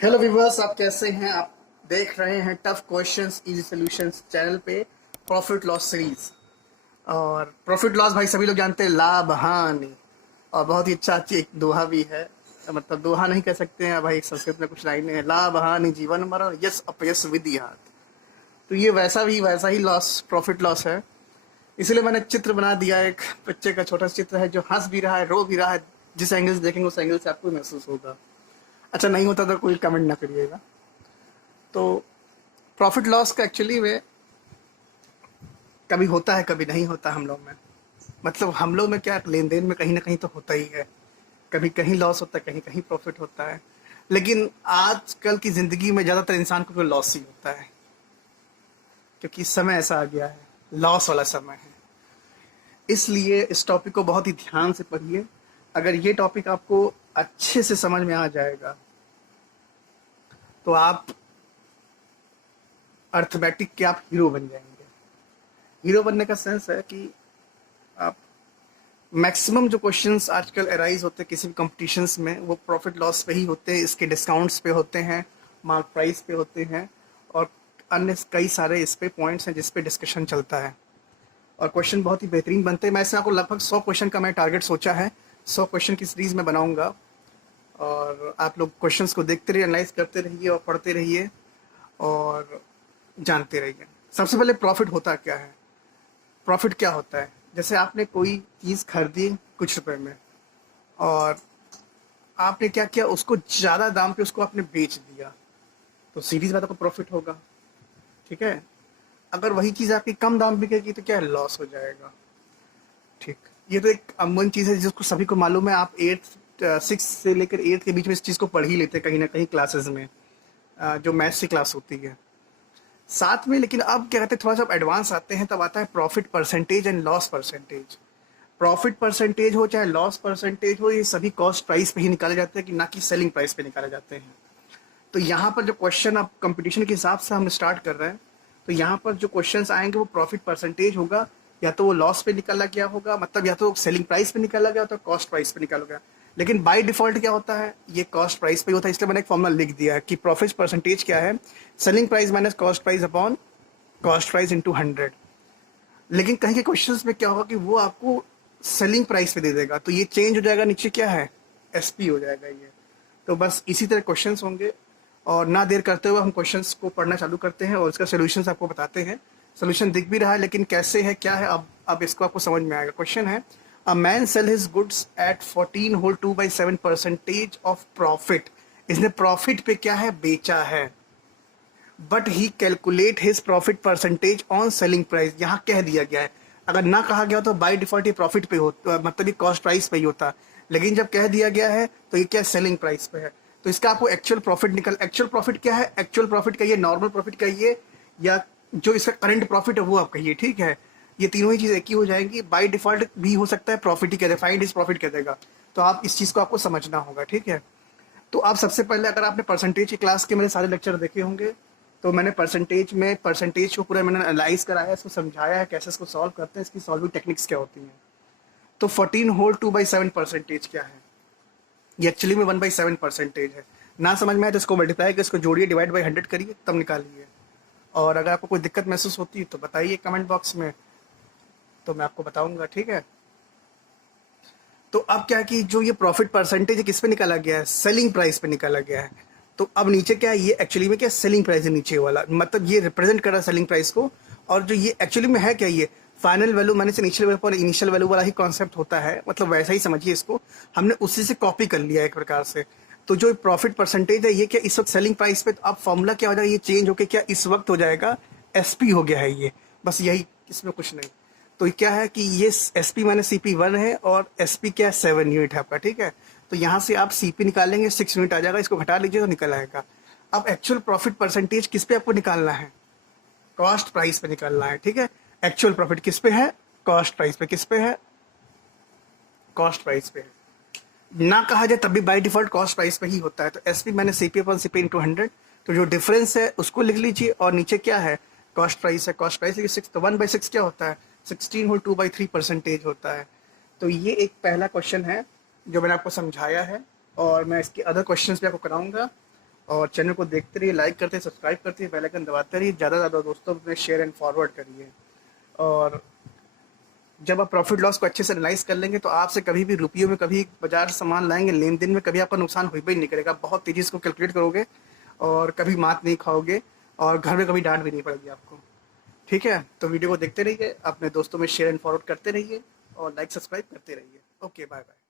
Hello viewers, आप कैसे हैं? आप देख रहे हैं tough questions easy solutions channel पे प्रॉफिट लॉस सीरीज। और प्रॉफिट लॉस भाई सभी लोग जानते हैं, लाभ हानि। और बहुत ही अच्छा एक दोहा भी है, मतलब दोहा नहीं कह सकते हैं भाई, संस्कृत में कुछ लाइनें हैं, लाभ हानि जीवन मरण यस अपयस विधि हाथ। तो ये वैसा ही लॉस प्रॉफिट लॉस है। इसलिए मैंने चित्र बना दिया, एक बच्चे का छोटा सा चित्र है जो हंस भी रहा है, रो भी रहा है। जिस एंगल से देखेंगे उस एंगल से आपको महसूस होगा। अच्छा नहीं होता तो कोई कमेंट ना करिएगा। तो प्रॉफिट लॉस का एक्चुअली में कभी होता है कभी नहीं होता हम लोग में। मतलब हम लोग में क्या, लेन देन में कहीं ना कहीं तो होता ही है। कभी कहीं लॉस होता है, कहीं कहीं प्रॉफिट होता है। लेकिन आजकल की ज़िंदगी में ज़्यादातर इंसान को कोई लॉस ही होता है, क्योंकि समय ऐसा आ गया है, लॉस वाला समय है। इसलिए इस टॉपिक को बहुत ही ध्यान से पढ़िए। अगर ये टॉपिक आपको अच्छे से समझ में आ जाएगा तो आप अर्थमेटिक के आप हीरो बन जाएंगे। हीरो बनने का सेंस है कि आप मैक्सिमम जो क्वेश्चंस आजकल अराइज होते हैं किसी भी कॉम्पिटिशन्स में, वो प्रॉफिट लॉस पे ही होते हैं, इसके डिस्काउंट्स पे होते हैं, मार्क प्राइस पे होते हैं, और अन्य कई सारे इस पे पॉइंट्स हैं जिस पे डिस्कशन चलता है। और क्वेश्चन बहुत ही बेहतरीन बनते हैं। मैं इससे आपको लगभग 100 क्वेश्चन का मैं टारगेट सोचा है। 100 क्वेश्चन की सीरीज में बनाऊंगा, और आप लोग क्वेश्चंस को देखते रहिए, एनालाइज करते रहिए और पढ़ते रहिए और जानते रहिए। सबसे पहले प्रॉफिट होता क्या है? प्रॉफिट क्या होता है? जैसे आपने कोई चीज़ खरीदी कुछ रुपए में, और आपने क्या किया, उसको ज़्यादा दाम पे उसको आपने बेच दिया, तो सीधी सी बात, आपको प्रॉफिट होगा। ठीक है। अगर वही चीज़ आपकी कम दाम बिकेगी तो क्या है, लॉस हो जाएगा। ठीक। ये तो एक अमूमन चीज़ है जिसको सभी को मालूम है। आप 6 से लेकर 8 के बीच में इस चीज़ को पढ़ ही लेते हैं कहीं ना कहीं क्लासेस में, जो मैथ्स की क्लास होती है साथ में। लेकिन अब क्या कहते हैं, थोड़ा सा एडवांस आते हैं, तब आता है profit percentage and loss percentage. Profit percentage हो चाहे लॉस परसेंटेज हो, ये सभी कॉस्ट प्राइस पे ही निकाले जाते हैं, कि ना कि सेलिंग प्राइस पे निकाले जाते हैं। तो यहाँ पर जो क्वेश्चन आप कंपटीशन के हिसाब से हम स्टार्ट कर रहे हैं, तो यहाँ पर जो क्वेश्चंस आएंगे वो प्रॉफिट परसेंटेज होगा, या तो वो लॉस पे निकाला गया होगा, मतलब या तो सेलिंग प्राइस पे निकाला गया तो कॉस्ट प्राइस पे निकाला गया। लेकिन बाय डिफॉल्ट क्या होता है, ये कॉस्ट प्राइस पे होता है। इसलिए मैंने एक फॉर्मूला लिख दिया है कि प्रॉफिट परसेंटेज क्या है, selling price minus cost price upon cost price into 100। लेकिन कहीं के क्वेश्चंस में क्या होगा कि वो आपको सेलिंग प्राइस पे दे देगा, तो ये चेंज हो जाएगा, नीचे क्या है, एसपी हो जाएगा ये। तो बस इसी तरह क्वेश्चंस होंगे। और ना देर करते हुए हम क्वेश्चंस को पढ़ना चालू करते हैं और इसका सोल्यूशन आपको बताते हैं। सोल्यूशन दिख भी रहा है, लेकिन कैसे है क्या है, अब इसको आपको समझ में आएगा। क्वेश्चन है, a man sell his goods at 14 whole 2/7% of profit. इसने प्रॉफिट पे क्या है, बेचा है। But he calculate his profit percentage on selling price. यहाँ कह दिया गया है, अगर ना कहा गया तो बाय डिफॉल्ट ये प्रॉफिट पे होता, मतलब ये कॉस्ट प्राइस पे ही होता। लेकिन जब कह दिया गया है तो ये क्या, सेलिंग प्राइस पे है। तो इसका आपको एक्चुअल प्रॉफिट एक्चुअल प्रॉफिट क्या है, एक्चुअल प्रॉफिट कहिए, नॉर्मल प्रॉफिट कहिए, या जो इसका करंट प्रॉफिट है वो आप कहिए। ठीक है। ये तीनों ही चीज़ एक ही हो जाएंगी। बाय डिफॉल्ट भी हो सकता है प्रॉफिट ही कह दे, फाइंड इज प्रॉफिट कह देगा। तो आप इस चीज़ को आपको समझना होगा। ठीक है। तो आप सबसे पहले, अगर आपने परसेंटेज की क्लास के मेरे सारे लेक्चर देखे होंगे, तो मैंने परसेंटेज को पूरा मैंने एनालाइज कराया है, इसको समझाया है कैसे इसको सॉल्व करते हैं, इसकी सॉल्विंग टेक्निक्स क्या होती हैं। तो 14 होल 2/7% क्या है, ये एक्चुअली में 1/7% है। ना समझ में आए तो इसको मल्टीप्लाई करके इसको जोड़िए, डिवाइड बाई 100 करिए, तब निकालिए। और अगर आपको कोई दिक्कत महसूस होती है तो बताइए कमेंट बॉक्स में, तो मैं आपको बताऊंगा। ठीक है। तो अब क्या है कि जो ये प्रॉफिट परसेंटेज है किस पे निकाला गया है, सेलिंग प्राइस पे निकाला गया है। तो अब नीचे क्या है, ये एक्चुअली में क्या, सेलिंग प्राइस है नीचे वाला, मतलब ये रिप्रेजेंट कर रहा है सेलिंग प्राइस को। और जो ये एक्चुअली में है क्या, ये final value minus initial value पर इनिशियल वैल्यू वाला ही कॉन्सेप्ट होता है, मतलब वैसा ही समझिए इसको। हमने उसी से कॉपी कर लिया एक प्रकार से। तो जो प्रॉफिट परसेंटेज है ये क्या, इस वक्त सेलिंग प्राइस पे, तो अब फॉर्मूला क्या हो जाएगा, ये चेंज होकर क्या इस वक्त हो जाएगा, एसपी हो गया है ये। बस यही, इसमें कुछ नहीं। तो क्या है कि ये S P minus C P 1 है, और एस पी क्या है, 7 यूनिट है आपका। ठीक है। तो यहाँ से आप सी पी निकालेंगे, 6 यूनिट आ जाएगा, इसको घटा लीजिए तो निकल आएगा। अब एक्चुअल प्रॉफिट परसेंटेज किस पे आपको निकालना है, कॉस्ट प्राइस पे निकालना है। ठीक है। एक्चुअल प्रॉफिट किस पे है, कॉस्ट प्राइस पे। किस पे है, कॉस्ट प्राइस पे है। ना कहा जाए तब भी बाई डिफॉल्ट कॉस्ट प्राइस पे ही होता है। तो S P minus C P upon C P into 100। तो जो डिफरेंस है उसको लिख लीजिए, और नीचे क्या है, कॉस्ट प्राइस है। कॉस्ट प्राइस लिखिए 6, तो 1/6 क्या होता है, 16 होल 2/3% होता है। तो ये एक पहला क्वेश्चन है जो मैंने आपको समझाया है, और मैं इसके अदर क्वेश्चंस भी आपको कराऊंगा। और चैनल को देखते रहिए, लाइक करते, सब्सक्राइब करते, बेल आइकन दबाते रहिए, ज़्यादा से ज़्यादा दोस्तों में शेयर एंड फॉरवर्ड करिए। और जब आप प्रॉफिट लॉस को अच्छे से एनालाइज कर लेंगे तो आपसे कभी भी रुपयों में कभी बाजार सामान लाएंगे, लेन देन में कभी आपका नुकसान हो ही नहीं करेगा। बहुत तेजी से इसको कैलकुलेट करोगे और कभी मात नहीं खाओगे और घर में कभी डांट भी नहीं पड़ेगी आपको। ठीक है, तो वीडियो को देखते रहिए, अपने दोस्तों में शेयर एंड फॉरवर्ड करते रहिए और लाइक सब्सक्राइब करते रहिए। Okay, bye bye.